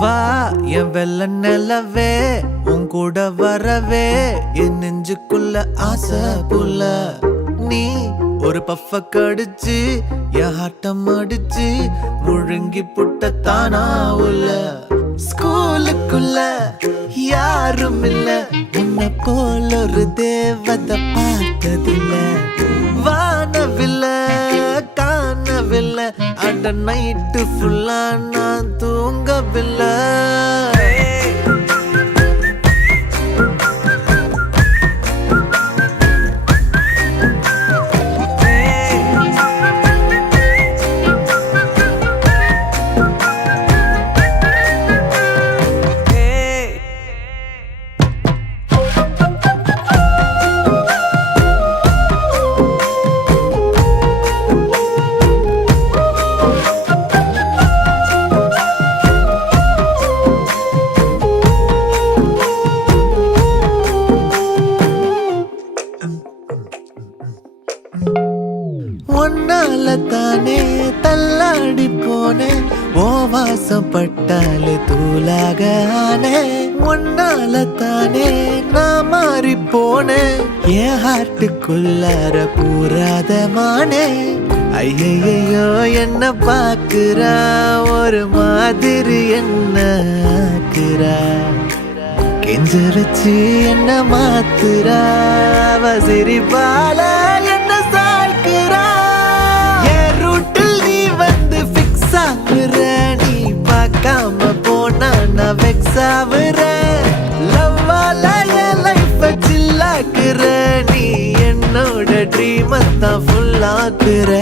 வா என் வெள்ள நிலவே உன் கூட வரவே என் நெஞ்சுக்குள்ள ஆசை புள்ள நீ ஒரு பஃப கடிச்சு என் ஹாட்டம் அடிச்சு முழுங்கி புட்ட தானா உள்ள ஸ்கூலுக்குள்ள யாரும் இல்ல உன்னை போல ஒரு தேவதை பார்த்ததில்ல வானவில்ல காணவில்லை அட நைட்டு ஃபுல்லா நான் தூங்கவில்லை ஒன்னால தானே தள்ளாடி போனேன் ஓ வாசம் பட்டாலே தூளாக ஆனே ஒன்னால தானே நான் மாறி போனேன் என் ஹார்ட்டுக்குள்ளார பூராத மானே ஐயையோ என்ன பாக்குறா ஒரு மாதிரி என்ன ஆக்குறா கெஞ்சரிச்சு என்ன மாத்துறா அவ சிரிப்பால என்ன சாய்க்கிறா என் ரூட்டில் நீ வந்து ஃபிக்ஸ் ஆகுற நீ பார்க்காம போனா நான் வெக்ஸ் ஆகுற லவ்வால என் லைஃப சில்லாக்குற நீ என்னோட ட்ரீம் தான் ஃபுல் ஆக்குற